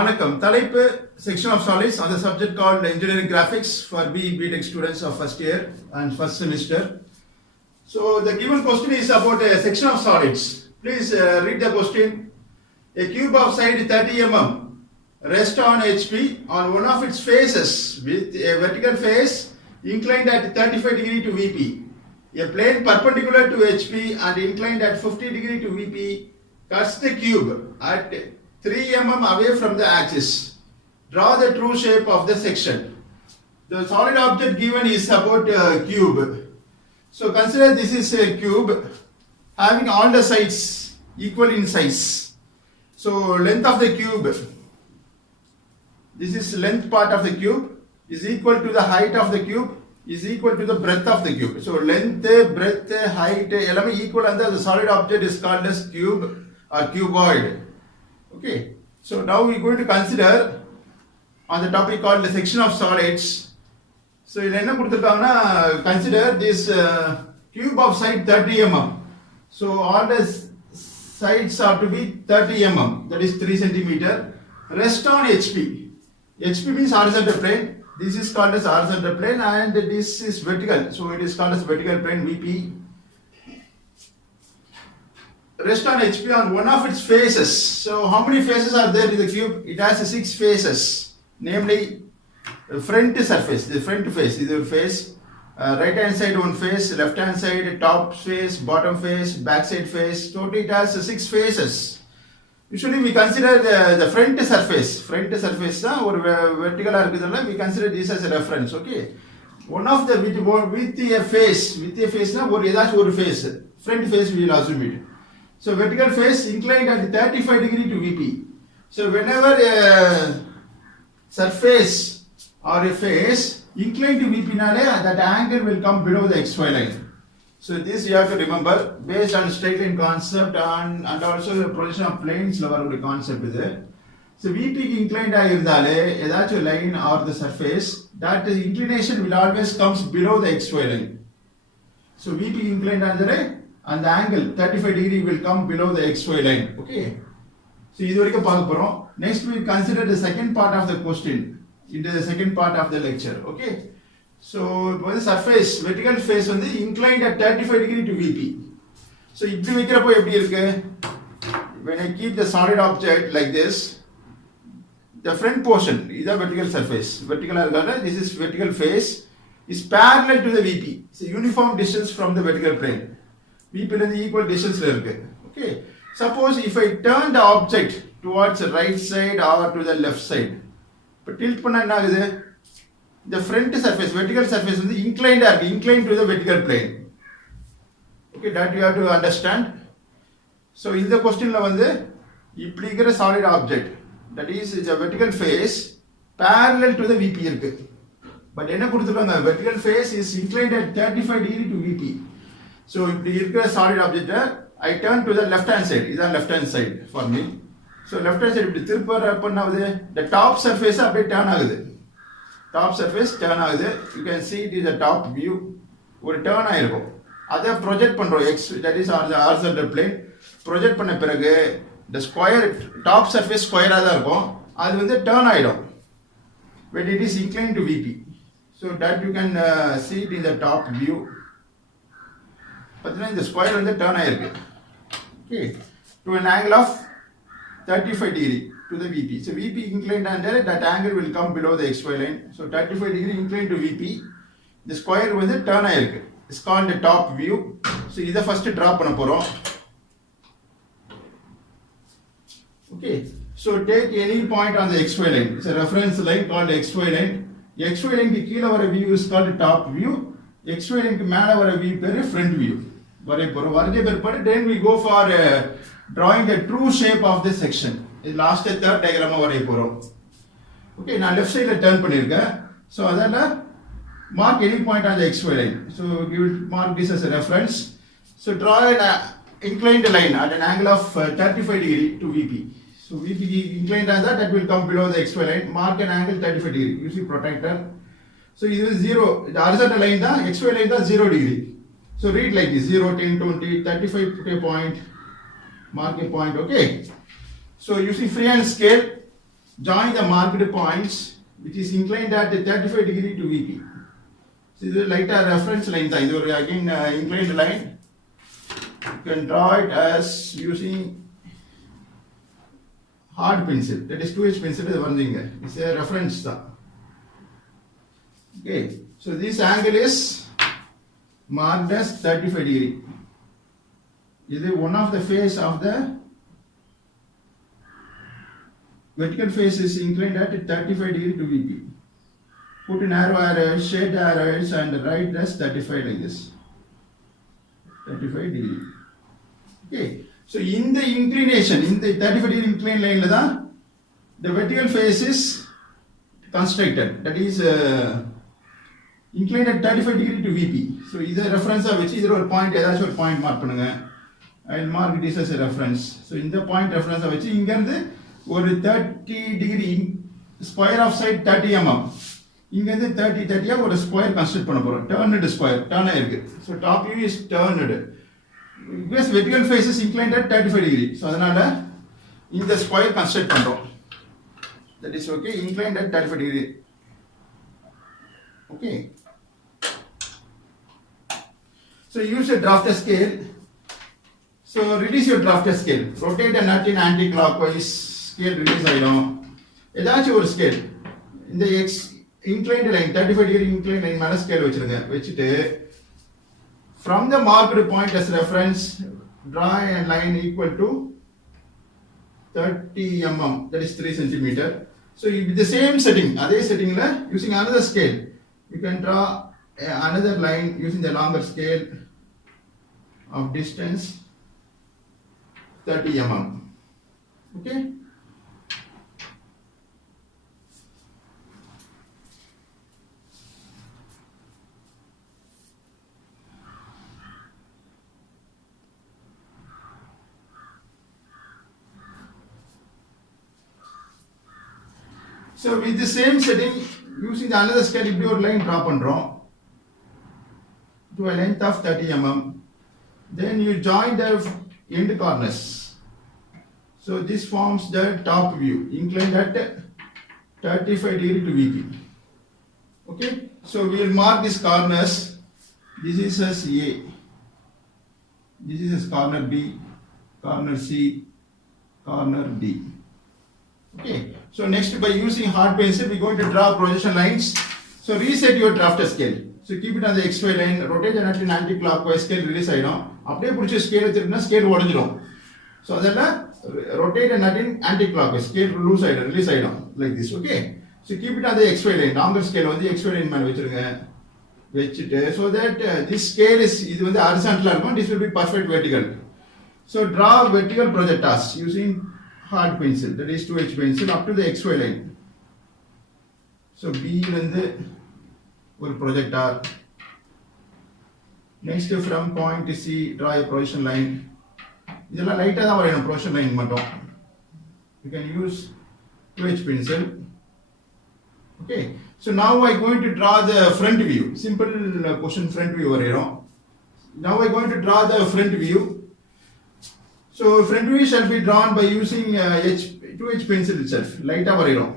வணக்கம். தலைப்பு section of solids on the subject called engineering graphics for BTech students of first year and first semester. So the given question is about a section of solids. Please read the question. A cube of side 30 mm rests on HP on one of its faces with a vertical face inclined at 35 degree to VP. A plane perpendicular to HP and inclined at 50 degree to VP cuts the cube at 3 mm away from the axis. Draw the true shape of the section. The solid object given is about a cube. So consider this is a cube having all the sides equal in size. So length of the cube, this is length part of the cube, is equal to the height of the cube is equal to the breadth of the cube. So length, breadth, height, எல்லாமே equal and the solid object is called as cube or cuboid. Okay, so now we are going to consider on the topic called the section of solids. So இதில் என்ன கொடுத்திருக்காங்கன்னா, consider this cube of side 30 mm. So all the sides are to be 30 mm, that is 3 centimeter. Rest on HP. HP means horizontal plane. This is called as horizontal plane and this is vertical. So it is called as vertical plane VP. Rest on HP on one of its faces. So how many faces are there in the cube? It has 6 faces, namely front surface, the front face is the face, right hand side one face, left hand side, top face, bottom face, back side face. Totally it has 6 faces. Usually we consider the front surface or vertical இருக்குதுல்ல, we consider this as a reference. Okay, one of the with a face na ஒரு ஏதாச்சும் ஒரு face, front face we will assume it. So vertical face inclined at 35 degree to VP. So whenever a surface or a face inclined to VP nale, that angle will come below the XY line. So this you have to remember based on straight line concept and also the position of planes la varu concept idu. So VP inclined ஆயிருந்தாலே ஏதாச்சும் line or the surface, that inclination will always comes below the XY line. So VP inclined ஆயிருந்தாலே and the angle 35 degree will come below the XY line. Okay, so இது வரைக்கும் பார்க்க போறோம். Next we consider the second part of the question into the second part of the lecture. Okay, so the surface vertical face வந்து inclined at 35 degree to VP. So இப்படி வைக்கிறப்போ எப்படி இருக்கு? When I keep the solid object like this, the front portion is a vertical surface, vertical irukana, this is vertical face is parallel to the VP. It's a uniform distance from the vertical plane. VP is equal distance la irukku. Okay, suppose if I turn the object towards the right side or to the left side, but tilt panna enna agudhu, the front surface vertical surface is inclined to the vertical plane. Okay, that you have to understand. So in the question la vandu இப்படி இருக்கிற solid object, that is it's a vertical face parallel to the VP irukku, but என்ன கொடுத்திருக்காங்க, vertical face is inclined at 35 degree to VP. So if the இருக்கிற solid object I turn to the left hand side, இதான் left hand side for me. So left hand side இப்படி திருப்பறப்ப என்ன ஆகுது, the top surface அப்படியே turn ஆகுது, top surface turn ஆகுது. You can see it is a top view, ஒரு turn ஆயிருக்கும். அதை project பண்றோம் x, that is on the horizontal plane. project பண்ண பிறகு the square top surface square ஆ தான் இருக்கும், அது வந்து turn ஆயிடும் when it is inclined to VP. So that you can see it in the top view. பார்த்தீங்கன்னா இந்த ஸ்கொயர் வந்து டர்ன் ஆயிருக்கு. Okay, to an angle of 35 degree to the VP. So VP inclined and that angle will come below the XY line. So 35 degree inclined to VP. The square வந்து டர்ன் ஆயிருக்கு. It's called the top view. So இதை first draw பண்ண போறோம். Okay, so take any point on the XY line. It's a reference line called XY line. XY line க்கு கீழ வர view is called top view. XY line க்கு மேல வர view பேரு front view. வரைய போறோம். வரைஞ்ச பிறகு then we go for drawing the true shape of this section. இது லாஸ்ட் third diagram வரைய போறோம். Okay, நான் left side ல turn பண்ணிருக்கேன். So அதனால mark any point on the XY line. So you will mark this as a reference. So draw an inclined line at an angle of 35 degree to VP. So VP inclined on that will come below the XY line. Mark an angle 35 degree using protractor. So இது 0, the horizontal line தான், XY line தான் 0 degree. So read like this, 0, 10, 20, 35, put a point, mark a point. Okay, so using freehand scale join the marked points which is inclined at 35 degree to VP. So this is like a reference line. This is again inclined line. You can draw it as using hard pencil. That is 2H pencil is one thing. It's a reference. Okay. So this angle is marked as 35 degree. This is one of the face of the vertical face is inclined at 35 degree to VP. Put in arrow arrows, shade arrows and write as 35 like this. 35 degree. Okay. So in the inclination, in the 35 degree inclined line, the vertical face is constructed. That is inclined at 35 degree to VP. So this is a reference of which is a point, a point mark. I will mark this as a reference. So in the point reference of which ஒரு 30 degree square of side 30 mm. இங்க இருந்து 30 ஒரு square construct பண்ண போறோம். Turned square turn ஆயிருக்கு. So top view is turned. Because vertical face is inclined at 35 degree. So அதனால இந்த square construct பண்றோம். That is okay. Inclined at 35 degree. Okay. So use a drafter scale. So release your drafter scale. Rotate a nut in anti-clockwise. Scale release ஆயிடும். ஏதாச்சும் ஒரு ஸ்கேல் இந்த X inclined line 35 degree inclined line மேல ஸ்கேல் வச்சிருங்க. வச்சுட்டு from the marked point as reference draw a line equal to 30 mm, that is 3 centimeter. So with the same setting, அதே settingல using another scale you can draw another line using the longer scale of distance 30 mm. Okay. So with the same setting, using the another scale, if your line drop and draw to a length of 30 mm, then you join the end corners. So this forms the top view, inclined at 35 degree to VP. Okay, so we will mark these corners. This is as A, this is as corner B, corner C, corner D. Okay, so next by using hard pencil we are going to draw projection lines. So reset your drafter scale. So keep it on the XY line, rotate the nut in anti-clockwise, scale release ஆயிடும். அப்படியே பிடிச்ச ஸ்கேல் எடுத்துட்டா ஸ்கேல் உடைஞ்சிடும். So அதெல்லாம் rotate the nut in anti-clockwise, scale loose ஆயிடும், release ஆயிடும் like this. Okay, so keep it on the XY line. longer scale வந்து XY line மேல வச்சிருங்க. வச்சிட்டு so that this scale is இது வந்து horizontal இருக்கும், this will be perfect vertical. So draw vertical projectors using hard pencil, that is 2H pencil up to the XY line. So B வந்து ஒரு projector. Next from point to C draw a projection line. இதெல்லாம் லைட்டா தான் வரையணும் projection line மட்டும். You can use 2H pencil. Okay, so now I am going to draw the front view. Simple question front view வரையறோம். Now I am going to draw the front view. So front view shall be drawn by using 2H pencil itself. லைட்டா வரையறோம்.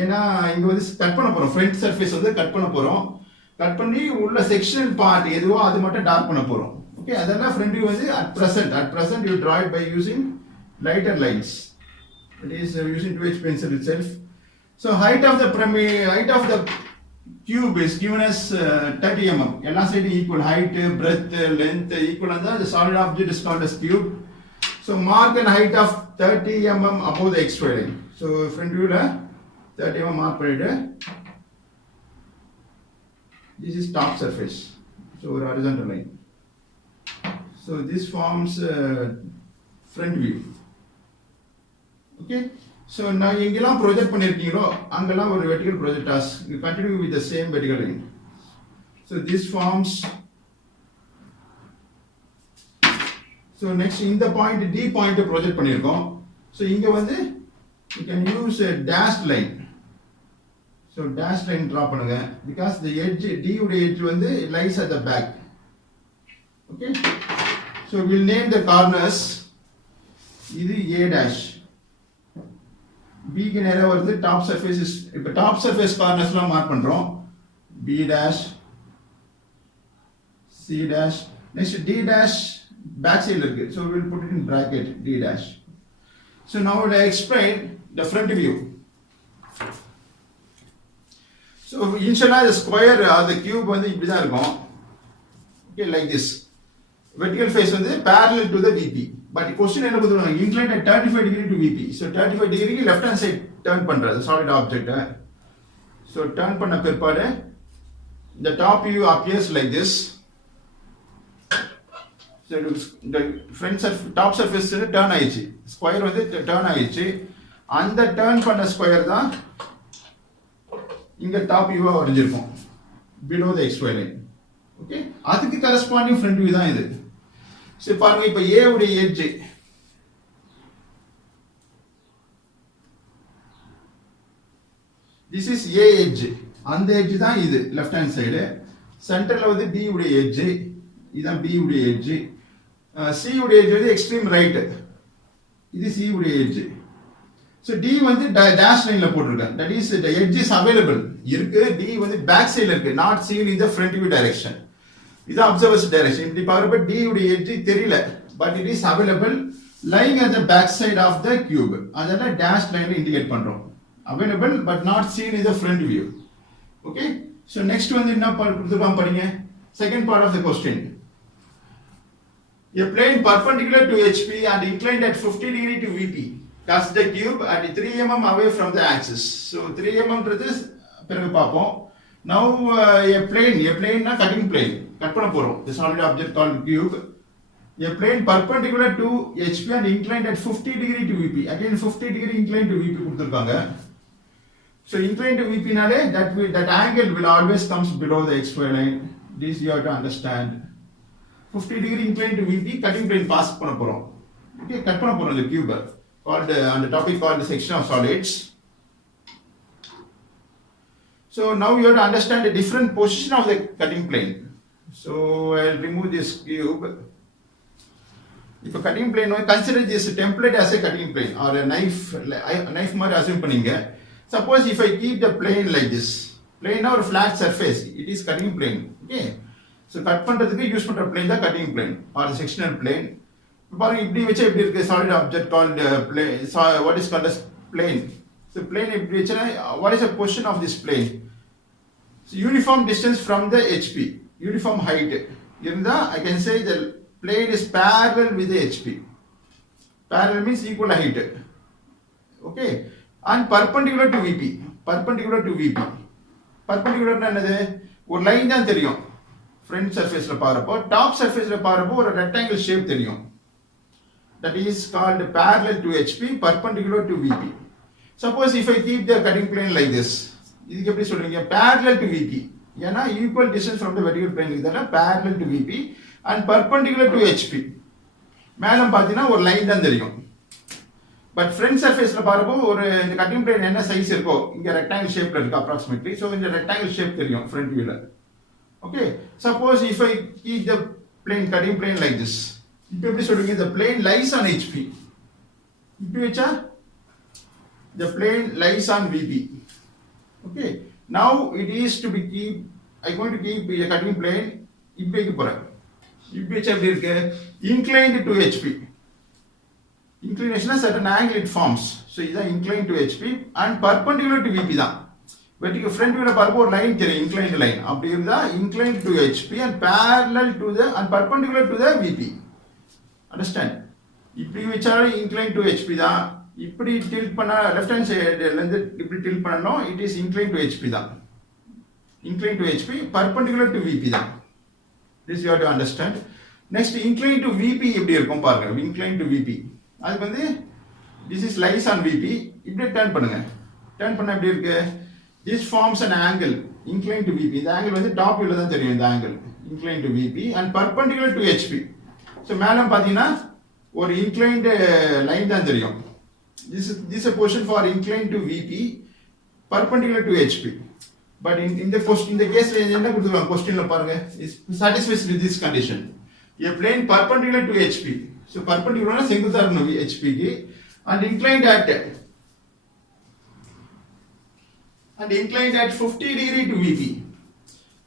ஏனா இங்க வந்து கட் பண்ண போறோம். front surface வந்து கட் பண்ண போறோம். கட் பண்ணி உள்ள செக்ஷனல் பார்ட் எதுவோ அது மட்டும் டார்க் பண்ண போறோம். ஓகே, அதெல்லாம் front view வந்து at present you draw it by using lighter lines. That is using 2H pencil itself. So height of the cube is given as 30 mm. எல்லா சைடும் equal height, breadth, length equal and the solid object is called as cube. So mark an height of 30 mm above the XY line. So front view la 30 mm mark பண்ணிட்டு this is top surface. So horizontal line. So this forms front view. Okay, so now எங்கெல்லாம் ப்ரொஜெக்ட் பண்ணிருக்கீங்களோ அங்கெல்லாம் ஒரு vertical projectors. You continue with the same vertical line. So this forms. So next in the point D point project பண்ணிருக்கோம். So இங்க வந்து you can use a dashed line. So dashed line draw பண்ணுங்க because the edge D உடைய edge வந்து lies at the back. Okay, so we'll name the corners. இது A dash, B க்கு நேரா வருது டாப் சர்ஃபேஸ் இஸ் இப்போ டாப் சர்ஃபேஸ் கார்னர்ஸ்லாம் மார்க் பண்றோம் B dash C dash next D dash back side இருக்கு so we will put it in bracket D dash so now I explain the front view so initially the square or the cube வந்து இப்படி தான் இருக்கும் okay like this vertical face வந்து parallel to the VP but question என்ன கொடுத்துருக்காங்க inclined at 35 degree to VP so 35 degree க்கு left hand side turn பண்றது solid object so turn பண்ண பிற்பாடு the top view appears like this so the front surface top surface turn ஆயிடுச்சு square வந்து turn ஆயிடுச்சு அந்த turn பண்ண square தான் இங்க top view வரைஞ்சிருக்கும் below the xy line okay அதுக்கு corresponding front view தான் இது சரி பாருங்க இப்ப A உடைய edge this is A edge அந்த edge தான் இது left hand side சென்டர்ல வந்து B உடைய edge இதான் B உடைய edge C உடைய edge வந்து extreme right இது C உடைய edge so D வந்து dash line ல போட்டுருக்கேன் that is the edge is available இருக்கு D வந்து back side ல இருக்கு not seen in the front view direction இது observer's direction இப்படி பாருங்க D உடைய edge தெரியல but it is available lying at the back side of the cube அதனால dash line இண்டிகேட் பண்றோம் available but not seen in the front view okay so next வந்து என்ன கொடுத்திருக்காங்க பாருங்க second part of the question a plane perpendicular to HP and inclined at 50 degree to VP cast the cube at 3 mm away from the axis so 3 mm ன்றது பிறகு பாப்போம் now a plane na cutting plane cut பண்ண போறோம் the solid object called cube a plane perpendicular to HP and inclined at 50 degree to VP again 50 degree inclined to VP கொடுத்திருக்காங்க so inclined to VP நாலே that angle will always comes below the xy line this you have to understand 50 degree inclined to VP cutting plane pass பண்ண போறோம் okay cut பண்ண போறோம் the cube called on the topic called the section of solids so now you have to understand the different position of the cutting plane so I'll remove this cube if a cutting plane consider this template as a cutting plane or a knife மாதிரி assume பண்ணீங்க suppose if I keep the plane like this plane or flat surface it is cutting plane okay so cut பண்றதுக்கு யூஸ் பண்ற plane தான் cutting plane or the sectional plane பாருங்க இப்படி வெச்சா எப்படி இருக்கு solid object called plane so what is called as plane so plane இப்படி வெச்சா what is the position of this plane so uniform distance from the HP uniform height இருந்தா I can say the plane is parallel with the HP parallel means equal height okay and perpendicular to VP perpendicular to VP perpendicular என்னது ஒரு லைன் தான் தெரியும் front surfaceல பாருப்போ top surfaceல பாருப்போ ஒரு rectangle shape தெரியும் that is called parallel to HP perpendicular to VP suppose if I keep the cutting plane like this இதுக்கு எப்படி சொல்றீங்க parallel to VP ஏனா equal distance from the vertical plane இதனால parallel to VP and perpendicular to HP மேல பாத்தீனா ஒரு லைன் தான் தெரியும் but front surfaceல பாருப்போ ஒரு இந்த cutting plane என்ன சைஸ் இருக்கோ இங்க rectangle shapeல இருக்கு approximately so இந்த rectangle shape தெரியும் front viewல okay suppose if I keep the plane cutting plane like this இப்போ எப்படி சொல்றீங்க the plane lies on HP இப்படி வெச்சா the plane lies on VP okay now it is to be I going to keep a cutting plane இப்படி வைக்க போறேன் இப்படி வெச்சா எப்படி இருக்கு inclined to HP inclination is at an angle it forms so இது inclined to HP and perpendicular to VP தான் vertical front view பாருங்க ஒரு லைன் தெரியும் inclined line அப்படி இருந்தா inclined to HP and parallel to the and perpendicular to the VP understand இப்படி வெச்சாலும் inclined to HP தான் இப்படி tilt பண்ணா left hand side ல இருந்து இப்படி tilt பண்ணனும் it is inclined to HP தான் inclined to HP perpendicular to VP தான் this you have to understand next inclined to VP எப்படி இருக்கும் பாருங்க inclined to VP அதுக்கு வந்து this is lies on VP இப்படி turn பண்ணுங்க turn பண்ணா எப்படி இருக்கு this forms an angle inclined to VP இந்த angle வந்து top viewல தான் தெரியும் இந்த angle inclined to VP and perpendicular to HP so மேல பாத்தீங்கன்னா ஒரு inclined line தான் தெரியும் this is a position for inclined to VP perpendicular to HP but in the question in the case என்ன கொடுத்திருக்காங்க questionல பாருங்க is satisfies with this condition a plane perpendicular to HP. So perpendicular செங்குத்தா இருக்கணும் HP க்கு and inclined at and inclined at 50 degree to VP.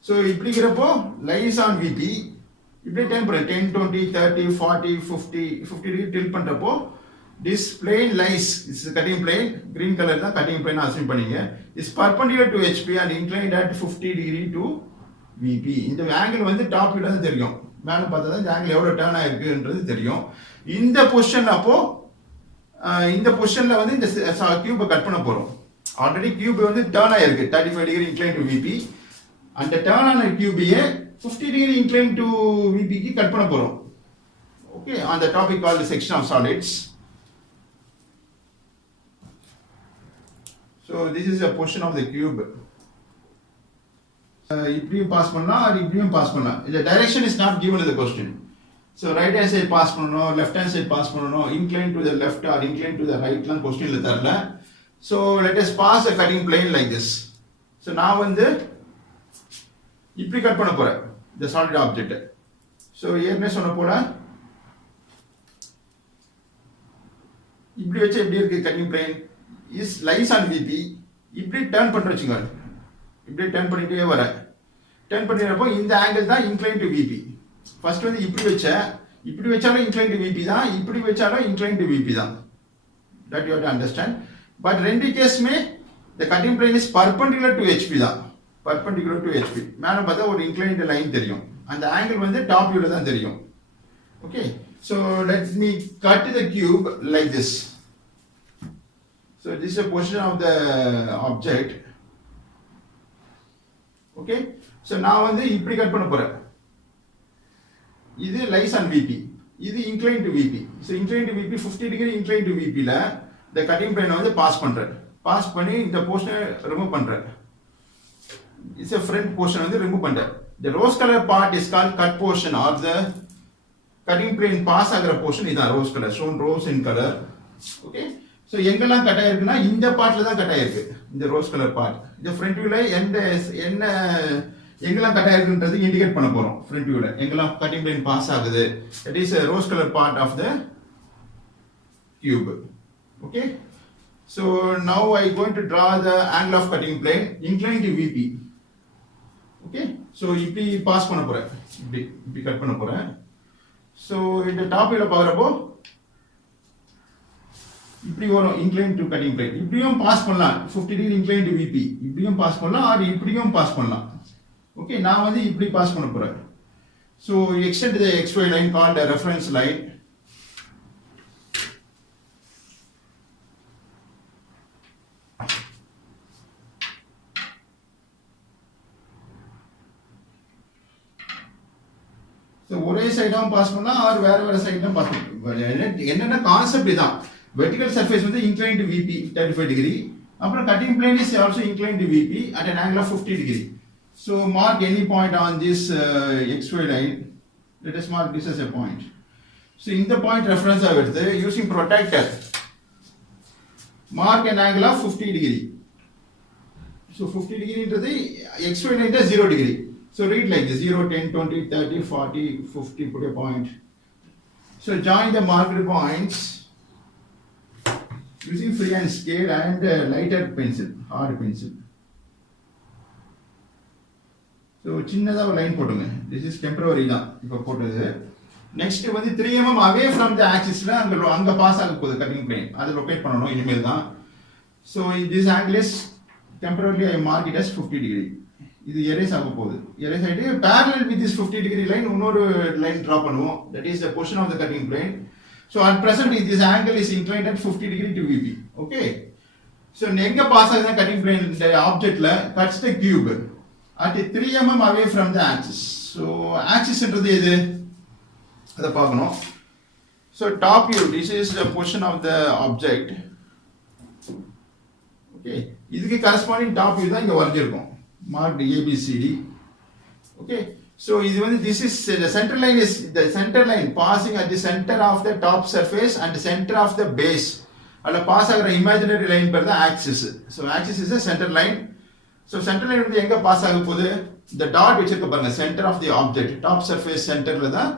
So இப்படிங்கிறப்போ lies on VP. இப்படி turn பண்ண 10, 20, 30, 40, 50 degree tilt பண்றப்போ this plane lies, this is cutting plane, green color தான் cutting plane assume பண்ணீங்க, is perpendicular to HP and inclined at 50 degree to VP. இந்த angle வந்து top view தான் தெரியும், மேல பார்த்தா தான் இந்த angle எவ்வளவு turn ஆயிருக்குன்றது தெரியும். இந்த பொசிஷன்ல அப்போ இந்த பொசிஷன்ல வந்து இந்த கியூபை கட் பண்ண போறோம். ஆல்ரெடி கியூப் வந்து டர்ன் ஆயிருக்கு 35 டிகிரி இன்க்ளைன் டு VP. அந்த டர்ன் ஆன கியூபையே 50 டிகிரி இன்க்ளைன் டு VP க்கு கட் பண்ண போறோம். Okay, on the topic called section of solids. So this is a portion of the cube. இப்படியும் பாஸ் பண்ணலாம், அது இப்படியும் பாஸ் பண்ணலாம். The direction is not given in the question. So right hand side pass பண்ணனும், left hand side pass பண்ணனும், incline to the left or incline to the right லாம் क्वेश्चनல தரல. So let us pass a cutting plane like this. So நான் வந்து இப்படி கட் பண்ண போறேன் the solid object. So ஏற்கனவே சொன்ன போல இப்படி வச்சு எப்படி இருக்கு cutting plane is lies on VP. இப்படி டர்ன் பண்ற வச்சுங்க, இப்படி டர்ன் பண்ணிட்டே வர, டர்ன் பண்ணிறப்போ இந்த ஆங்கிள் தான் incline to VP. ஃபர்ஸ்ட் வந்து இப்படி வச்சாலும் incline to VP தான், இப்படி வச்சாலும் incline to VP தான். That you have to understand. But ரெண்டு கேஸ்மே the cutting plane is perpendicular to HP தான், perpendicular to HP. மேல பார்த்தா ஒரு inclined line தெரியும், அந்த angle வந்து top viewல தான் தெரியும். Okay, so let me cut the cube like this. So this is a position of the object. Okay, so நான் வந்து இப்படி கட் பண்ண போறேன். இது lies on VP, இது inclined to VP. So inclined to VP 50 degree inclined to VP ல the cutting plane வந்து பாஸ் பண்றேன், பாஸ் பண்ணி இந்த போர்ஷனை ரிமூவ் பண்றேன். It's a front portion வந்து ரிமூவ் பண்றேன். The rose color part is called cut portion or the cutting plane pass ஆகிற portion. இதான் rose color, shown rose in color. Okay, so எங்கெல்லாம் கட் ஆயிருக்குன்னா இந்த பார்ட்ல தான் கட் ஆயிருக்கு, இந்த ரோஸ் கலர் பார்ட். இந்த ஃப்ரண்ட் வியூல என்ன எங்கெல்லாம் கட் ஆயிருக்குன்றது இண்டிகேட் பண்ண போறோம். ஃப்ரண்ட் வியூல எங்கெல்லாம் கட்டிங் பிளேன் பாஸ் ஆகுது, that is a rose color part of the cube. Okay, so now I going to draw the angle of cutting plane inclined to VP. Okay, so இப்படி பாஸ் பண்ண போறேன், இப்படி கட் பண்ண போறேன். So இந்த டாப் வியூல பாக்குறப்போ இப்படி வரும் inclined to cutting plane. இப்படியும் பாஸ் பண்ணலாம் 50 degree inclined to VP, இப்படியும் பாஸ் பண்ணலாம் ஆர் இப்படியும் பாஸ் பண்ணலாம். Okay, நான் வந்து இப்படி பாஸ் பண்ண போறேன். So extend the XY line called a reference line. So ஒரே சைடாவும் பாஸ் பண்ணலாம் ஆர் வேற சைடும் பாஸ் பண்ணலாம். என்னென்ன கான்செப்ட் இதான், vertical surface வந்து inclined to VP 35 degree, அப்புறம் cutting plane is also inclined to VP at an angle of 50 degree. So mark any point on this XY line. Let us mark this as a point. So in the point reference of it, using protractor, mark an angle of 50 degree. So 50 degree into the XY line is 0 degree. So read like this: 0, 10, 20, 30, 40, 50. Put a point. So join the marked points using freehand scale and lighter pencil, hard pencil. So சின்னதா ஒரு லைன் போடுங்க. This is temporary தான் இப்ப போட்டது. நெக்ஸ்ட் வந்து 3 mm away from the axis ல அங்க பாஸ் ஆக போகுது cutting plane, அதை லொகேட் பண்ணனும் இனிமேல் தான். So this angle is temporarily I mark it as 50 degree. இது erase ஆக போகுது. erase ஆயிட்டு parallel with this 50 degree line இன்னொரு லைன் டிரா பண்ணுவோம். That is the portion of the cutting plane. So at present this angle is inclined at 50 degree to VP. Okay, so எங்க பாஸ் ஆகுதுன்னா cutting plane இந்த ஆப்ஜெக்ட்ல cuts the cube at 3 mm away from the axis. So axis என்றது எது அத பார்க்கணும். So top view, this is the position of the object. Okay, இதுக்கு corresponding top view தான் இங்க வரைஞ்சிருக்கோம், marked ABCD. Okay, so இது வந்து this is the center line is the center line passing at the center of the top surface and the center of the base. அல்ல பாஸ் ஆகிற imaginary line பேர் தான் axis. So axis is a center line. So center line வந்து எங்க பாஸ் ஆக போகுது, the dot வச்சிருக்க பாருங்க, center of the object, top surface centerல தான்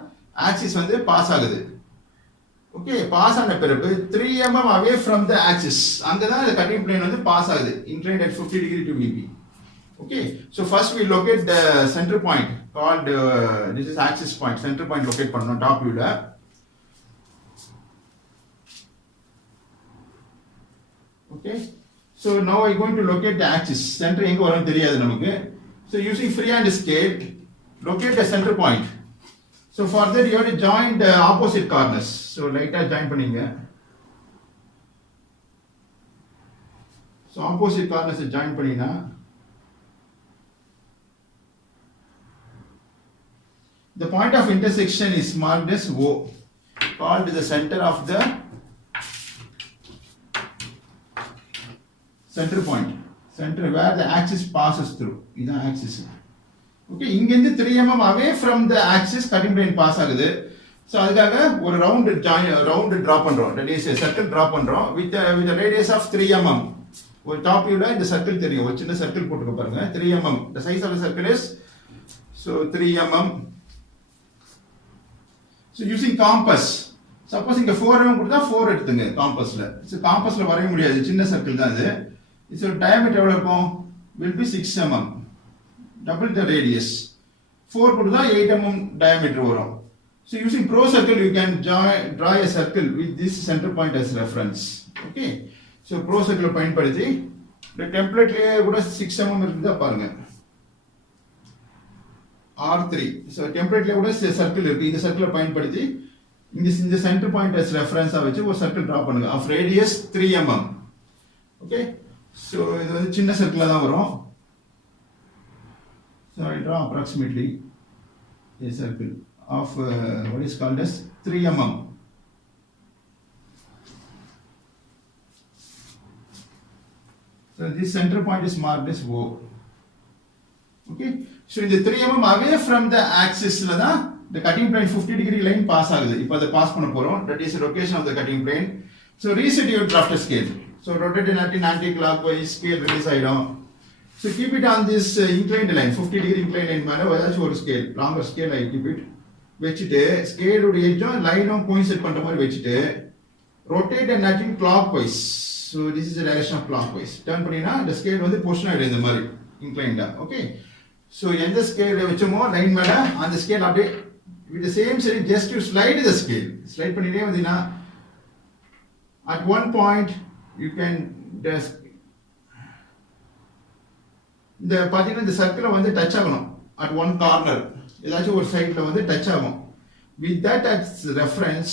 axis வந்து பாஸ் ஆகுது. Okay, pass ஆன பிறகு 3 mm away from the axis. அங்க தான் the cutting plane வந்து pass ஆகுது, inclined at 50 degree to VP. Okay, so first we locate the center point called this is axis point. Center point locate பண்ணனும் top view ல. Okay, so now I going to locate the axis. Center எங்க வரும்னு தெரியாது நமக்கு. So using freehand scale, locate the center point. So for that you have to join the opposite corners. So light join பண்ணீங்க. So opposite corners join பண்ணீனா the point of intersection is marked as O, called the center of the center point. Center where the axis passes through. This is axis. Okay, இங்க இருந்து 3 mm away from the axis cutting plane pass ஆகுது. So அதுக்காக ஒரு round draw பண்றோம். That is a circle draw பண்றோம் with a radius of 3 mm. ஒரு top viewல இந்த circle தெரியும். ஒரு சின்ன circle போட்டுக்க பாருங்க. 3 mm. The size of the circle is so 3 mm. So using compass. Suppose இங்க 4 mm கொடுத்தா 4 எடுத்துங்க compassல. So compassல வரைய முடியாது. சின்ன circle தான் இது. So diameter எவ்வளவு இருக்கும்? Will be 6 mm. Double the radius. 4 கொடுத்தா 8 mm diameter வரும். So using pro circle you can draw a circle with this center point as reference. Okay. So pro circle பயன்படுத்தி இந்த டெம்ப்ளேட்லயே கூட 6 mm இருக்குதா பாருங்க. R3. So டெம்ப்ளேட்லயே கூட சர்க்கிள் இருக்கு. இந்த சர்க்கிளை பயன்படுத்தி இந்த சென்டர் பாயிண்ட் as reference வச்சு ஒரு சர்க்கிள் டிரா பண்ணுங்க of radius 3 mm. Okay. So இது வந்து சின்ன சர்க்கிளா தான் வரும். So I draw approximately a circle of what is called as 3 mm. So this center point is marked as O. Okay. So in the 3 mm away from the axis la da the cutting plane 50 degree line pass ஆகுது. இப்போ அதை பாஸ் பண்ண போறோம். That is the location of the cutting plane. So reset your drafter scale. So rotate it anti-clockwise, scale release ஆயிடும். So keep it on this inclined line, 50 degree inclined line மேல ஏதாச்சும் ஒரு scale, longer scale I keep it. வச்சிட்டு scale உடைய edge-உம் line-உம் coincide பண்ற மாதிரி வச்சிட்டு rotate and anti-clockwise. So this is the direction of clockwise. Turn பண்ணினா the scale வந்து position ஆயிடும் இந்த மாதிரி inclined-ஆ. Okay. So எந்த scale வச்சோமோ line மேல அந்த scale அப்படியே with the same setting just to slide the scale. Slide பண்ணிட்டே வந்தீனா at one point you can just இந்த பாத்தீங்கன்னா இந்த சர்க்கிளை வந்து டச் ஆகணும் at one corner ஏதாச்சும் ஒரு சைடுல வந்து டச் ஆகும் with that as reference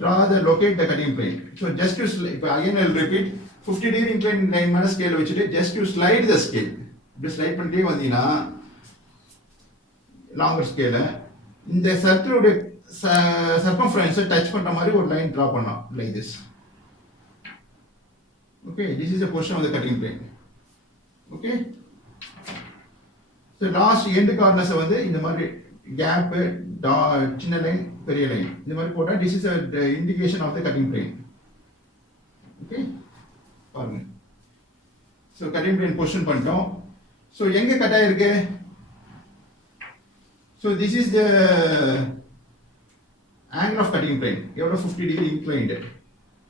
draw the locate the cutting plane. So just to again I'll repeat 50 degree inclined line மேல scale வச்சிட்டு just to slide the scale இப்படி ஸ்லைட் பண்ணிட்டே வந்தீங்கன்னா longer scale இந்த சர்க்கிளோட circumference டச் பண்ற மாதிரி ஒரு லைன் டிரா பண்ணலாம் like this. Okay, this is the position of the cutting plane. Okay. So last end corners வந்து இந்த மாதிரி gap சின்ன லைன் பெரிய லைன் இந்த மாதிரி போட்டா this is the indication of the cutting plane. Okay, பாருங்க. So cutting plane position பண்ணிட்டோம். So எங்க கட் ஆயிருக்கு? So this is the angle of cutting plane. எவ்வளவு 50 degree inclined.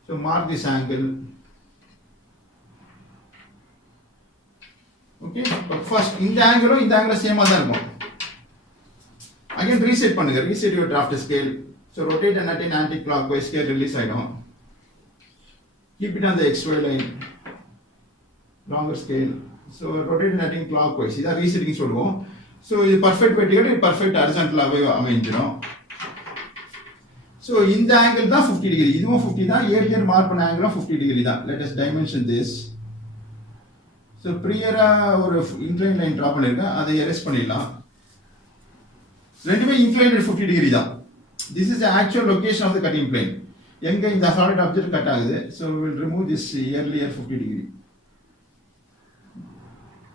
So mark this angle. Okay, but first இந்த angle சேமா தான் இருக்கும். Again reset பண்ணுங்க. Reset your draft scale. So rotate and attain anti-clockwise scale release ஆயிடும். Keep it on the XY line. Longer scale. So rotate and attain clockwise. இதான் resetting சொல்லுவோம். So இது perfect vertical, perfect horizontal-ஆவே அமைஞ்சிடும். So இந்த angle தான் 50 degree. இதுவும் 50 தான். earlier mark பண்ண angle 50 degree தான். Let us dimension this. So prior-ஆ ஒரு inclined line draw பண்ணிருக்கேன். அதை erase பண்ணிடலாம். ரெண்டுமே inclined 50 degree தான். This is the actual location of the cutting plane. எங்க இந்த solid object cut ஆகுது. So we will remove this earlier 50 degree.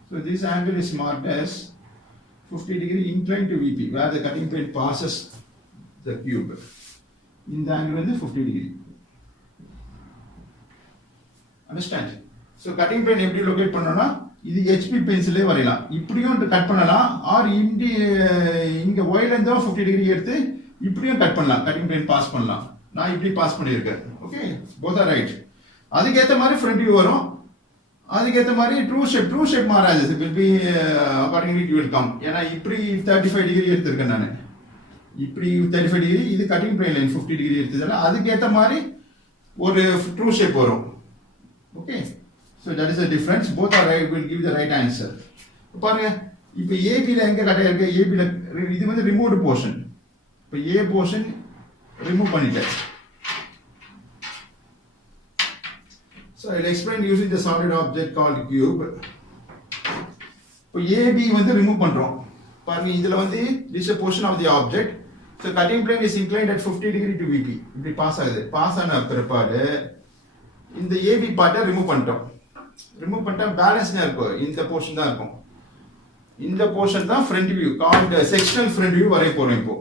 So this angle is marked as 50 degree inclined to VP where the cutting plane passes the cube. இந்த angle வந்து 50 degree. Understand? So cutting plane எப்படி locate பண்ணனும்னா இது HP பென்சிலே வரையலாம். இப்படியும் கட் பண்ணலாம் ஆர் இங்க y ல இருந்து 50 டிகிரி எடுத்து இப்படியும் கட் பண்ணலாம், கட்டிங் பிளேன் பாஸ் பண்ணலாம். நான் இப்படி பாஸ் பண்ணியிருக்கேன். Okay, both are right. அதுக்கேற்ற மாதிரி ஃப்ரண்ட் வியூ வரும், அதுக்கேற்ற மாதிரி ட்ரூ ஷேப் மாறாது. Will be accordingly it will come. ஏன்னா இப்படி 35 டிகிரி எடுத்திருக்கேன் நான், இப்படி 35 டிகிரி, இது கட்டிங் பிளேன் லைன் 50 டிகிரி எடுத்ததால அதுக்கேற்ற மாதிரி ஒரு ட்ரூ ஷேப் வரும். Okay, so that is the difference. Both are right, will give the right answer. பாருங்க, இப்போ ஏபியில் எங்கே கட்டாக இருக்கு? ஏபியில் இது வந்து ரிமூவ்டு போர்ஷன். இப்போ ஏ போர்ஷன் ரிமூவ் பண்ணிட்டேன். So I'll explain using the solid object called cube. இப்போ AB வந்து ரிமூவ் பண்றோம். பாருங்க, இதுல வந்து this is a portion of the object. So cutting plane is inclined at 50 degree to VP. இப்படி பாஸ் ஆகுது. பாஸ் ஆன பிற்பாடு இந்த AB பார்ட்டை ரிமூவ் பண்ணிட்டோம். ரிமூவ் பண்ணிட்டா பேலன்ஸ்னா இருக்கும், இந்த போர்ஷன் தான் இருக்கும். இந்த போர்ஷன் தான் front view, called sectional front view வரைய போறோம் இப்போ.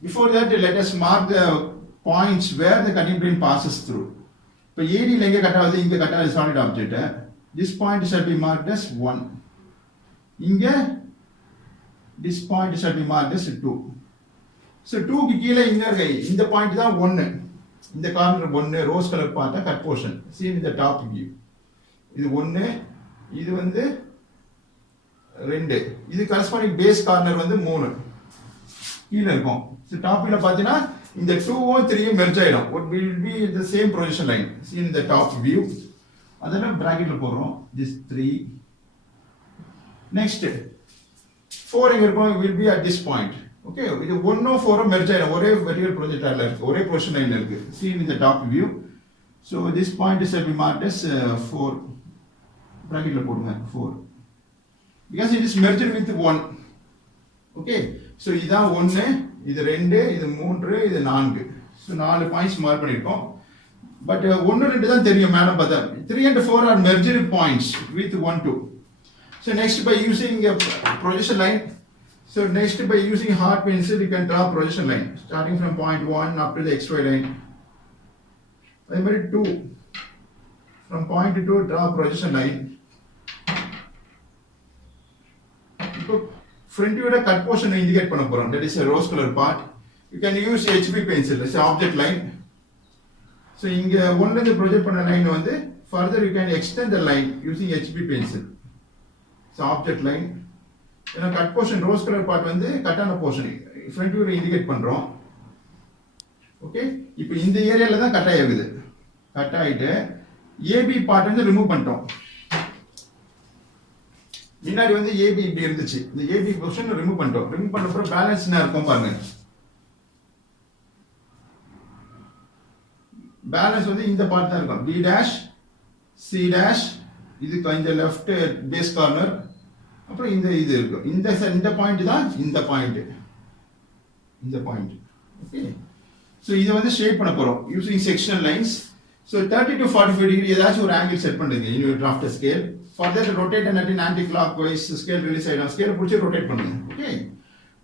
Before that, let us mark the points where the cutting plane passes through. இப்போ ஏடியில் எங்கே கட் ஆகுது? இங்கே கட் ஆகுது solid object. This point shall be marked as 1. இங்கே this point shall be marked as 2. So 2க்கு கீழே இங்கே இருக்க இந்த பாயிண்ட் தான் 1. இந்த கார்னர் 1, ரோஸ் கலர் பார்த்தா கட் போர்ஷன். சீன் இந்த டாப் வியூ. இது 1, இது வந்து 2. இது கரஸ்பாண்டிங் பேஸ் கார்னர் வந்து 3 கீழே இருக்கும். ஸோ டாப் வியூவில் பார்த்தீங்கன்னா இந்த 2ம் 3ம் மெர்ஜ் ஆயிடும். what will be the same projection line see in the top view. அதெல்லாம் பிராக்கெட்ல போடுறோம். this 3. next 4 எங்க இருக்கும்? will be at this point. okay, இது 1 4 மெர்ஜ் ஆயிடும், ஒரே வெர்டிகல் ப்ரொஜெக்டர்ல இருக்கு, ஒரே projection லைன்ல இருக்கு. see in the top view. so this point is to be marked as 4. பிராக்கெட்ல போடுங்க 4 because it is merged with 1. okay, so இதான் 1, இது 2, இது 3, இது 4. ஸோ 4 பாயிண்ட்ஸ் மார்க் பண்ணியிருக்கோம். பட் 1 2 தான் தெரியும் மேடம் பார்த்தா. 3 and 4 are merged points with 1 2. So next by using a projection line. So next by using hard pencil you can draw projection line starting from point 1 up to the XY line. அதே மாதிரி 2 from point 2 draw projection line. இப்போ front view cut portion indicate பண்ண போறோம். that is a rose color part. you can use HB pencil as object line. so இங்க ஒன்ல இருந்து ப்ரொஜெக்ட் பண்ண லைன் வந்து further you can extend the line using HB pencil. so object line. ஏன்னா cut portion rose color part வந்து கட் ஆன portion front view indicate பண்றோம். ஓகே, இப்போ இந்த ஏரியால தான் கட் ஆயிருக்குது. கட் ஆயிட்டு AB part வந்து ரிமூவ் பண்ணிட்டோம். முன்னாடி வந்து ஏபி இப்படி இருந்துச்சு, இந்த ஏபி பொசிஷன் ரிமூவ் பண்ணிட்டோம். ரிமூவ் பண்ண அப்புறம் பேலன்ஸ் என்ன இருக்கும் பாருங்க. பேலன்ஸ் வந்து இந்த பார்ட் தான் இருக்கும். B டேஷ் C டேஷ், இது இந்த லெஃப்ட் பேஸ் கார்னர், அப்புறம் இந்த இது இருக்கும். இந்த பாயிண்ட் தான் இந்த பாயிண்ட், இந்த பாயிண்ட். ஓகே, ஸோ இதை வந்து ஷேப் பண்ண போறோம் using sectional lines. So 30 to 45 degree ஏதாச்சும் ஒரு ஆங்கிள் செட் பண்ணுங்க in your draft scale. For that rotate and in anti-clockwise scale release ஆயிடும். ஸ்கேல் பிடிச்சி ரொட்டேட் பண்ணுங்க. ஓகே,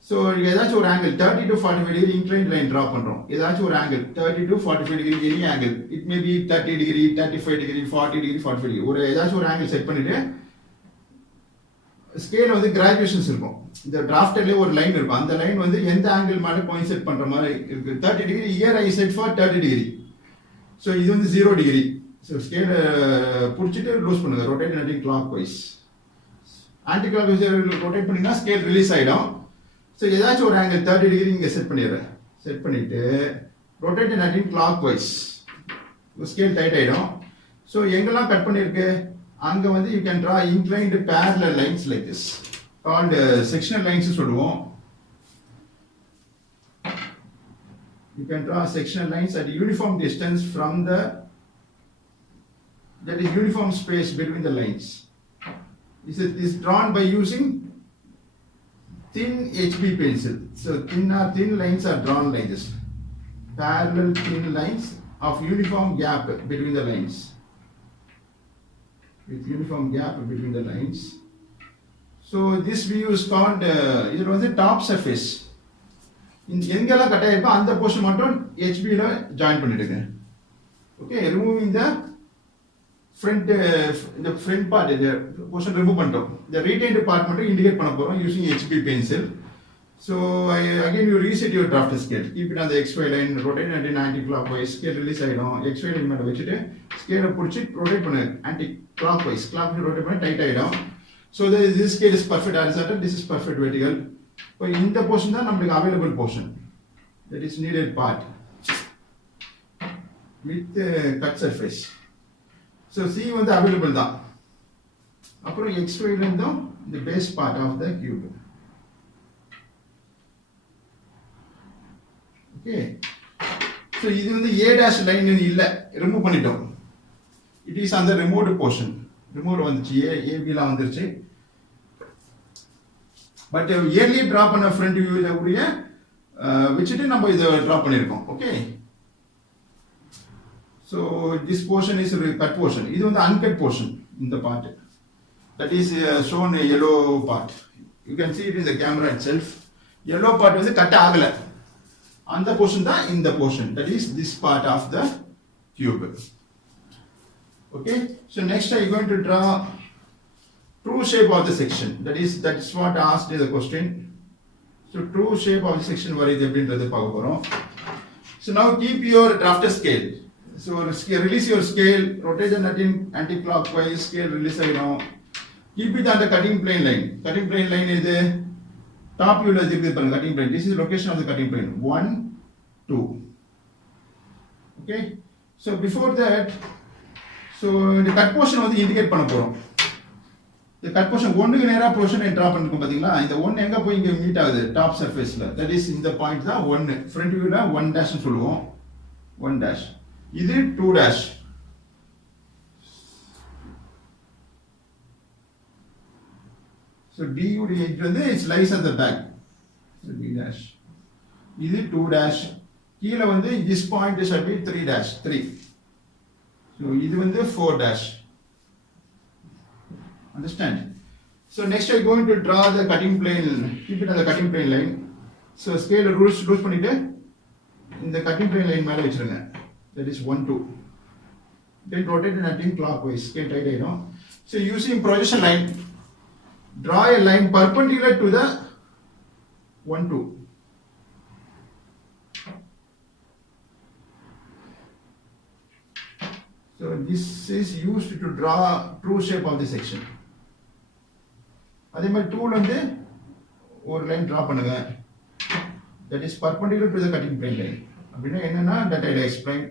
ஸோ ஏதாச்சும் ஒரு angle 30 to 45 degree inclined line draw பண்றோம். ஏதாச்சும் ஒரு angle 30 to 45 degree, any angle. It may be 30 degree, 35 degree, 40 degree, 45 degree. ஒரு ஏதாச்சும் ஒரு ஆங்கிள் செட் பண்ணிட்டு ஸ்கேல் வந்து கிராஜுவேஷன்ஸ் இருக்கும். இந்த டிராஃப்ட்லயே ஒரு லைன் இருக்கும். அந்த லைன் வந்து எந்த ஆங்கிள் மேல கோயின்சைட் பண்ற மாதிரி இருக்கு. 30 degree, here I set for 30 degree. So இது வந்து 0 டிகிரி. ஸோ ஸ்கேலை பிடிச்சிட்டு லூஸ் பண்ணுங்க, rotate anticlockwise. Anticlockwise rotate பண்ணிங்கன்னா ஸ்கேல் ரிலீஸ் ஆகிடும். ஸோ ஏதாச்சும் ஒரு ஆங்கிள் 30 டிகிரி இங்கே செட் பண்ணிடுறேன். செட் பண்ணிட்டு rotate anticlockwise, scale tight ஆகிடும். ஸோ எங்கெல்லாம் கட் பண்ணியிருக்கு அங்கே வந்து you can draw inclined parallel lines like this called sectional lines சொல்லுவோம். You can draw sectional lines at uniform distance from the, that is uniform space between the lines. This is drawn by using thin HB pencil. So thin lines are drawn like this. Parallel thin lines of uniform gap between the lines. With uniform gap between the lines. So this view is called, it was the top surface. எங்கெல்லாம் கட் ஆயிருக்கோ அந்த போர்ஷன் மட்டும் HB-ல ஜாயின் பண்ணிடுங்க. Okay, removing the front, இந்த front part இந்த portion remove பண்ணிட்டோம். இந்த ரீடைன்டு பார்ட் மட்டும் இண்டிகேட் பண்ண போறோம் using HB pencil. So again you reset your draft scale. Keep it on the XY line, rotate it anti-clockwise. Scale release ஆயிடும். XY line மேல வச்சிட்டு scale புடிச்சு rotate பண்ணு. Anti-clockwise. Clockwise rotate பண்ணி tight ஆயிடும். So this scale is perfect horizontal. This is perfect vertical. இப்போ இந்த portion தான் நமக்கு available portion. That is needed part with cut surface. So C வந்து available தான். அப்புறம் XY line தான் the base part of the cube. Okay. So இது வந்து A dash line இல்ல remove பண்ணிட்டோம். It is on the removed portion. Remove வந்துச்சு AB ல வந்துருச்சு. But early draw பண்ண front view ல உடைய வச்சிட்டு நம்ம இத draw பண்ணிருக்கோம். Okay. So this portion is cut portion. இது வந்து uncut portion இந்த part. That is shown yellow part. You can see it in the camera itself. Yellow part வந்து cut ஆகல. And the portion தான் in the portion. That is this part of the cube. Okay. So next I am going to draw true shape of the section. That is what asked in the question. So true shape of the section வரைது எப்படின்றது பார்க்க போறோம். So now keep your drafter scale. So release your scale, rotate the nut in anti-clockwise, scale release ஆயிடும். Keep it on the cutting plane line. Cutting plane line is the top view la இருக்குது பாருங்க cutting plane. This is the location of the cutting plane. 1, 2. Okay. So before that, so the cut portion வந்து indicate பண்ண போறோம். The cut portion 1 க்கு நேரா portion draw பண்ணிருக்கோம் பாத்தீங்களா? இந்த 1 எங்க போய் இங்க மீட் ஆகுது டாப் சர்ஃபேஸ்ல. That is இந்த பாயிண்ட் தான் 1. ஃப்ரண்ட் வியூல 1 dash னு சொல்லுவோம். 1 dash. இது 2 dash. So D உடைய edge வந்து it lies at the back. So D dash. இது 2 dash. கீழ வந்து this point is at 3 dash. 3. So இது வந்து 4 dash. Understand? So next I am going to draw the cutting plane. Keep it on the cutting plane line. So scale loose பண்ணிட்டு இந்த cutting plane line மேல வச்சிருங்க. That is 1, 2. Then rotate it anti-clockwise. Scale tight ஆயிடும். So using projection line, draw a line perpendicular to the 1, 2. So this is used to draw true shape of the section. அதே மாதிரி 2 ல இருந்து ஒரு line draw பண்ணுங்க. That is perpendicular to the cutting plane line. அப்படினா என்னன்னா that I will explain.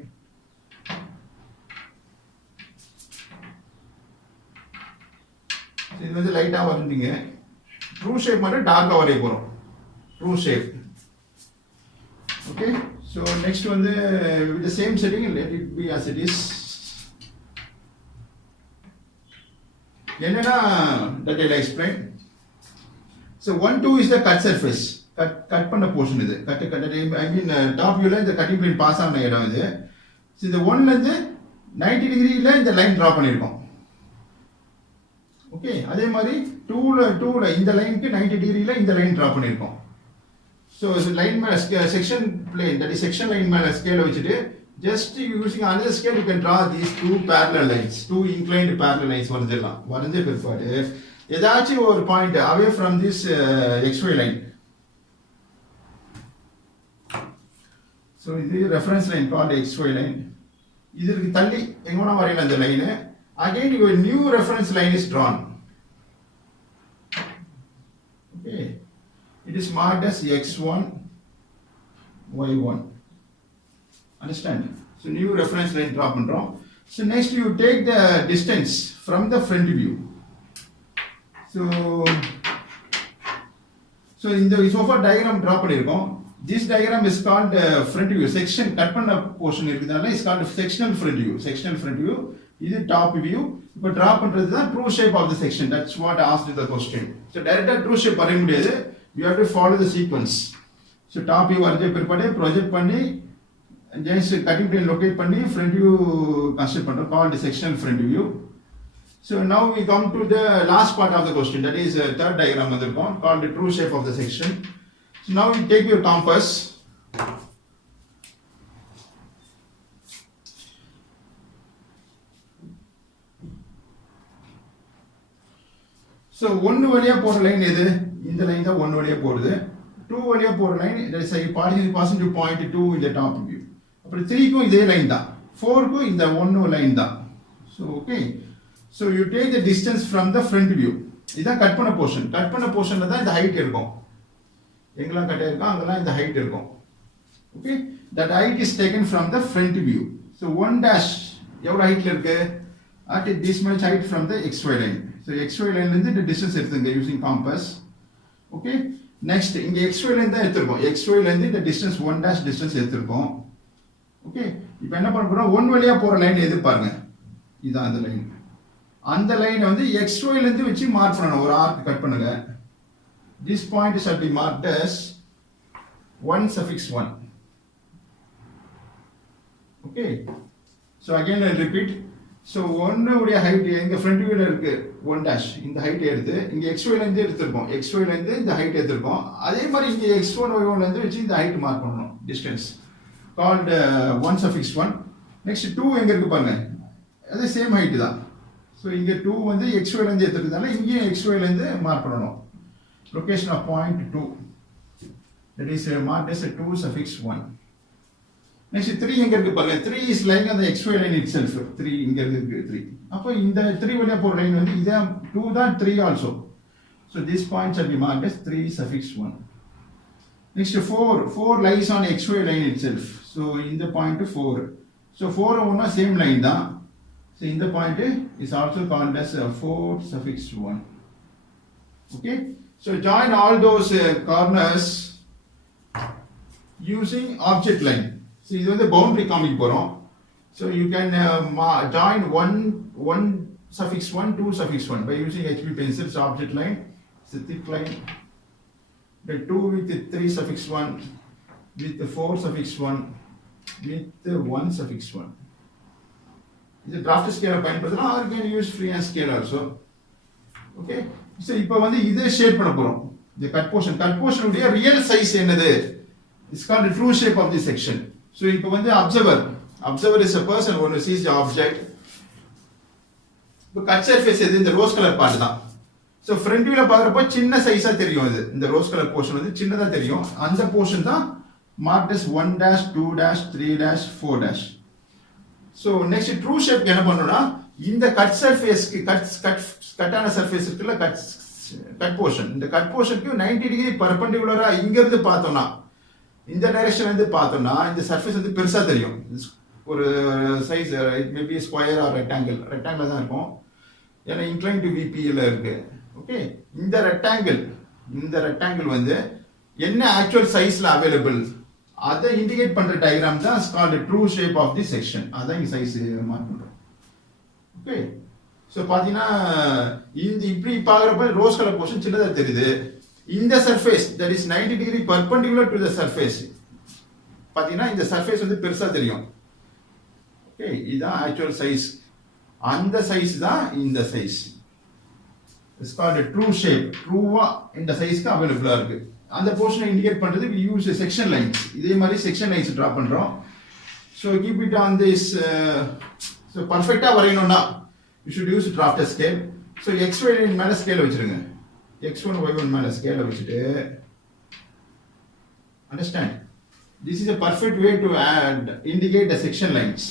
இது வந்து லைட்டா வரைஞ்சீங்க. ட்ரூ ஷேப் மட்டும் டார்க்கா வரைய போறோம். True shape. Okay. So next வந்து with the same setting, let it be as it is. என்னன்னா that I will explain. So 1, 2 is the cut surface. Cut பண்ண portion இது. I mean top viewல இந்த cutting plane பாஸ் ஆன இடம் இது. So இந்த 1 ல இருந்து 90 டிகிரில இந்த லைன் டிரா பண்ணிருக்கோம். ஓகே. அதே மாதிரி 2 ல இந்த லைனுக்கு 90 டிகிரில இந்த லைன் டிரா பண்ணிருக்கோம். So the line மேல section plane, that is section line மேல scale வச்சிட்டு just using another scale you can draw these two parallel lines, two inclined parallel lines வரைஞ்சிடலாம். வரைஞ்ச பிற்பாடு ஏதாச்சும் ஒரு point away from this XY line. So இது reference line called XY line. இதற்கு தள்ளி எங்கனா வரையலாம் அந்த line. Again your new reference line is drawn. Okay. It is marked as x1, y1. Understand? So new reference line draw பண்றோம். So next you take the distance from the front view. So in the so far diagram draw பண்ணிருக்கோம். This diagram is called front view. Section cut பண்ண portion இருக்குதுனால is called sectional front view. Sectional front view. இது top view. இப்போ draw பண்றது தான் true shape of the section. That's what asked in the question. So direct true shape வரைய முடியாது. You have to follow the sequence. So top view வரைஞ்ச பிற்பாடு project பண்ணி just cutting plane locate பண்ணி front view construct பண்றோம் called sectional front view. So now we come to the last part of the question, that is third diagram வந்திருக்கோம் called the true shape of the section. So now you take your compass. So 1 வழியா போற லைன் எது? இந்த லைன் தான் 1 வழியா போறது. 2 வழியா போற line that is passing to point 2 in the top view. அப்புறம் 3 க்கும் இதே லைன் தான், 4 க்கும் இந்த 1 லைன் தான். So okay, so you take the distance from the front view. இதான் கட் பண்ண போர்ஷன். கட் பண்ண போர்ஷன்ல தான் இந்த ஹைட் இருக்கும். எங்கெல்லாம் கட் ஆயிருக்கோ அங்கெல்லாம் இந்த ஹைட் இருக்கும். Okay, that height is taken from the front view. So 1 dash எவ்வளவு ஹைட்ல இருக்கு? At this much height from the xy line. So xy line ல இருந்து இந்த டிஸ்டன்ஸ் எடுத்துங்க using compass. Okay, next இங்க xy line தான் எடுத்துறோம். xy ல இருந்து இந்த டிஸ்டன்ஸ் 1 dash டிஸ்டன்ஸ் எடுத்துறோம். Okay, இப்போ என்ன பண்ண போறோம்? 1 வழியா போற லைன் எது பாருங்க. இதான் அந்த லைன். அந்த லைன் வந்து xy ல இருந்து வெச்சு மார்க் பண்ணனும். ஒரு ஆர்க் கட் பண்ணுங்க. This point shall be marked as 1 Okay, so again I'll repeat. So 1 உடைய ஹைட் எங்க ஃப்ரண்ட் வியூல இருக்கு 1 dash, இந்த ஹைட் எடுத்து இங்க xy ல இருந்து எடுத்துறோம். xy ல இருந்து இந்த ஹைட் எடுத்துறோம். அதே மாதிரி இங்க x1 y1 ல இருந்து வெச்சு இந்த ஹைட் மார்க் பண்ணனும். டிஸ்டன்ஸ் called 1 next 2 எங்க இருக்கு பாருங்க. அதே சேம் ஹைட் தான். So இங்க 2 வந்து xy ல இருந்து எடுத்துறதால இங்கேயும் xy ல இருந்து மார்க் பண்ணனும். Location of point 2, that is marked as 2 next 3 எங்க இருக்கு பாருங்க. 3 is lying on the xy line itself. 3 இங்க இருக்கு 3. அப்ப இந்த 3 வழியா போற லைன் வந்து இதே 2 தான் 3 also. So this point shall be marked as 3 next 4 lies on xy line itself. So இந்த point 4. So 4 and 1 same line தான். So இந்த point is also called as 4 Okay, so join all those corners using object line. So இது வந்து boundary காமிக்க போறோம். So you can join 1 suffix 1 2 by using HB pencils object line. It's a thick line. The 2 with the 3 with the 4 with the 1 இது draft scale பயன்படுத்தலாம், or you can use freehand scale also. Okay, so இப்போ வந்து இதை ஷேட் பண்ண போறோம். The cut portion உடைய real size என்னது? It's called the true shape of the section. So இப்போ வந்து observer is a person who sees the object. இப்போ cut surface எது? இந்த ரோஸ் கலர் பார்ட் தான். So front viewல பார்க்கறப்ப சின்ன சைஸா தெரியும் இது. இந்த ரோஸ் கலர் portion வந்து சின்னதா தெரியும். அந்த portion தான் marked as 1 dash 2 dash 3 dash 4 dash. So next true shape என்ன பண்ணனும்னா இந்த cut surface க்கு cut ஆன surface இருக்குல cut portion, இந்த cut portion க்கு 90 degree perpendicular-ஆ இங்க இருந்து பார்த்தோம்னா இந்த டைரக்ஷன்ல இருந்து பார்த்தோம்னா இந்த சர்ஃபேஸ் வந்து பெருசா தெரியும். ஒரு size it may be square or rectangle தான் இருக்கும். ஏன்னா இன்க்ளைன் டு VP ல இருக்கு. ஓகே, இந்த ரெக்டாங்கிள் வந்து என்ன ஆக்சுவல் சைஸ்ல அவைலபிள் அதை இண்டிகேட் பண்ற டயகிராம் தான் called true shape of the section. அதான் இங்க சைஸ் மார்க் பண்றோம். ஓகே, சோ பாத்தீங்கன்னா இந்த இப்படி பார்க்கறப்ப ரோஸ் கலர் போர்ஷன் சின்னதா தெரியுது. இந்த surface that is 90 degree perpendicular to the surface பாத்தீங்கன்னா இந்த சர்ஃபேஸ் வந்து பெருசா தெரியும். ஓகே, இதான் ஆக்சுவல் சைஸ். அந்த சைஸ் தான் இந்த size. It's called a true shape. ட்ரூவா இந்த சைஸ்க்கு அவைலபிளா இருக்கு. அந்த போர்ஷனை இண்டிகேட் பண்றது we use section lines. இதே மாதிரி செக்ஷன் லைன்ஸ் டிரா பண்றோம். So keep it on this so பர்ஃபெக்ட்டா வரையணும்னா you should use drafter scale. So xy line மேல ஸ்கேல் வச்சிருங்க. x1 y1 மேல ஸ்கேல் வச்சிட்டு understand, this is a perfect way to indicate the section lines.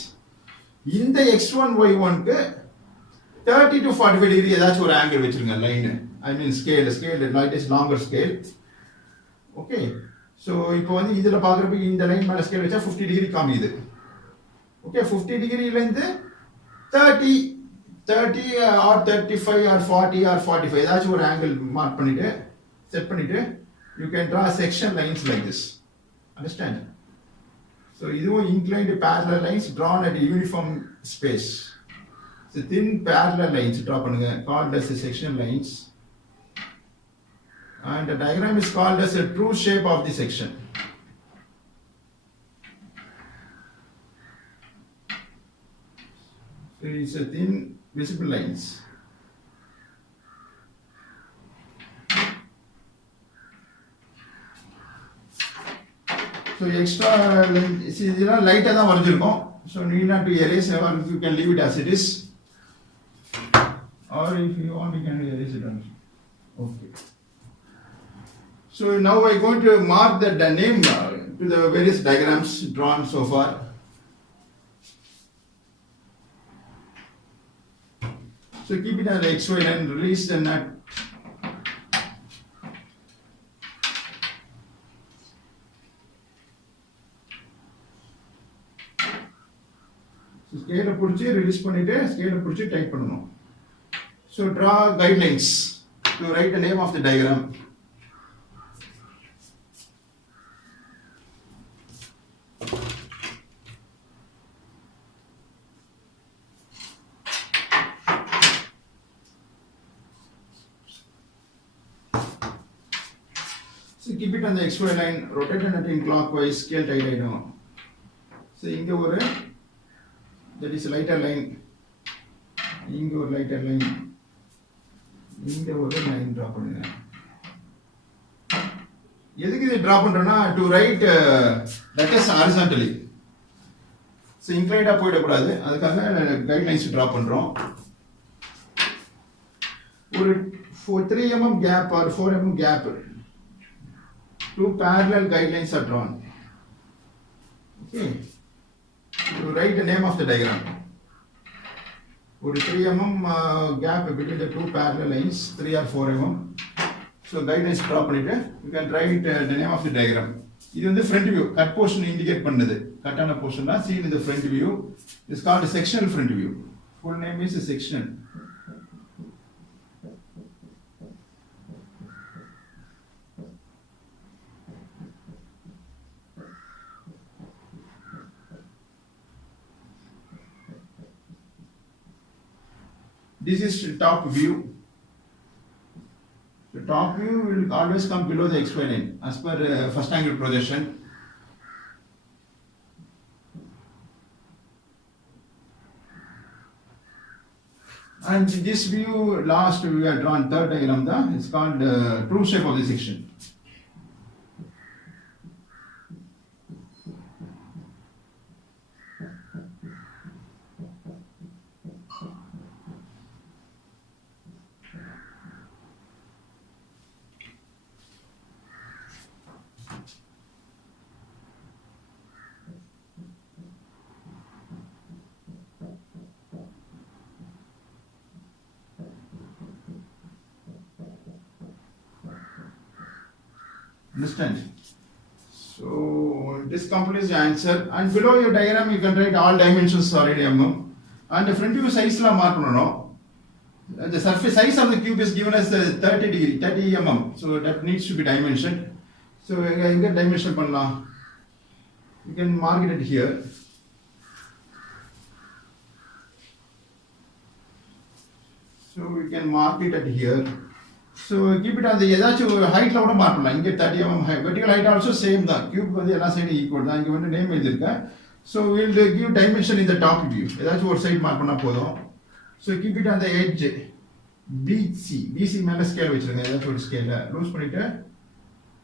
இந்த x1 y1 க்கு 30 to 45 degree ஏதாச்சும் ஒரு ஆங்கிள் வச்சிருங்க line. I mean scale latest longer scale. Okay, so இப்போ வந்து இதுல பார்க்கறப்ப இந்த லைன் மேல ஸ்கேல் வச்சா 50 டிகிரி காமிக்குது. Okay, 50 டிகிரில இருந்து 30 or 35 or 40 or 45 ஏதாச்சும் ஒரு ஆங்கிள் மார்க் பண்ணிட்டு செட் பண்ணிட்டு you can draw section lines like this. Understand? So இதுவும் inclined parallel lines drawn at a uniform space. So thin parallel lines draw பண்ணுங்க called as section lines, and the diagram is called as a true shape of the section. So it's a thin visible lines. So extra இதெல்லாம் லைட்டா தான் வரைஞ்சிருக்கோம். So need not to erase, or you can leave it as it is, or if you want you can erase it also. Okay. So now I'm going to mark the name to the various diagrams drawn so far. So keep it as XY line, release the nut. So scale பிடிச்சி release பண்ணிட்டு scale பிடிச்சி type பண்ணணும். So draw guidelines to write the name of the diagram. So keep it on the XY line, rotate the nut in clockwise, scale tight ஆயிடும். So இங்க ஒரு that is lighter line, இங்க ஒரு lighter line, இங்க ஒரு line draw பண்ணுங்க. எதுக்கு இதை draw பண்றோம்னா to write that is horizontally. So inclined போயிடக்கூடாது, அதுக்காக guidelines draw பண்றோம். ஒரு 3 mm gap or 4 mm gap, two parallel guidelines are drawn. Okay. To write the name of the diagram. Or 3 mm gap between the two parallel lines, 3 or 4 mm. So guidelines draw பண்ணிட்டு you can write the name of the diagram. இது வந்து front view, cut portion indicate பண்ணுது. Cut ஆன portion தான் seen in the front view. It's called a sectional front view. Full name is a sectional. This is top view. The top view will always come below the XY line as per first angle projection. And this view, last we have drawn third diagram, it's called true shape of the section. Understand? So this completes the answer. And below your diagram you can write all dimensions already mm. And the front view size la mark பண்ணனும். The surface size of the cube is given as 30 degree, 30 mm. So that needs to be dimensioned. So you can dimension பண்ணலாம். You can mark it here. So we can mark it at here. So keep it on the ஏதாச்சும் ஹைட்ல கூட மார்க் பண்ணலாம். இங்க 30 mm height, vertical height also same தான். கியூப் வந்து எல்லா சைடும் ஈக்குவல் தான். இங்க வந்து நேம் எழுதிருக்கேன். So we'll give dimension in the top view. ஏதாச்சும் ஒரு சைடு மார்க் பண்ணா போதும். So keep it on the edge BC மேல ஸ்கேல் வச்சிருங்க. ஏதாச்சும் ஒரு ஸ்கேல்ல லூஸ் பண்ணிட்டு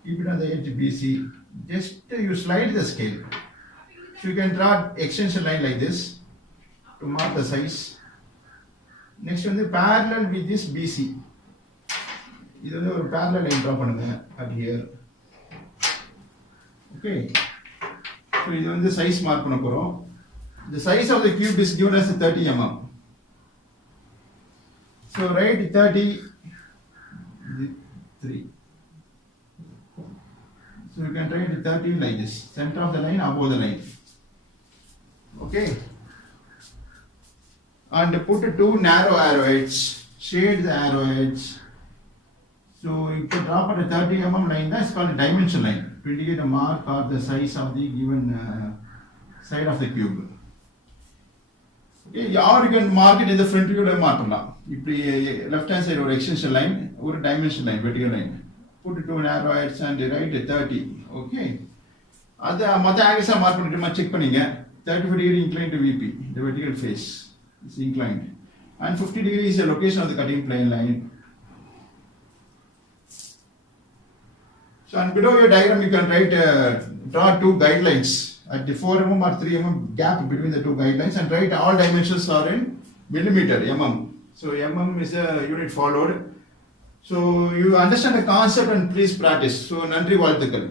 keep it on the edge BC. Just you slide the scale. So you can draw extension line like this to mark the size. Next வந்து parallel with this BC. இது வந்து ஒரு parallel line draw பண்ணுங்க at here. Okay. So இது வந்து size mark பண்ண போறோம். The size of the cube is given as 30 mm. So write 33. So you can write 30 like this. Center of the line above the line. Okay. And put two narrow arrowheads. Shade the arrowheads. So you can draw at a 30 mm line, that's called a dimension line to indicate a mark or the size of the given side of the cube. Okay, or you can mark it in the front view. Mark left hand side or extension line or dimension line, vertical line. Put two arrowheads and write 30. Okay. That's மற்ற angles mark பண்ணிட்டு check பண்ணீங்க. 35 degree inclined to VP, the vertical face is inclined, and 50 degree is the location of the cutting plane line. So and below your diagram you can write draw two guidelines at the 4 mm or 3 mm gap between the two guidelines and write all dimensions are in millimeter mm. So mm is a unit followed. So you understand the concept and please practice. So நன்றி வாழ்த்துக்கள்.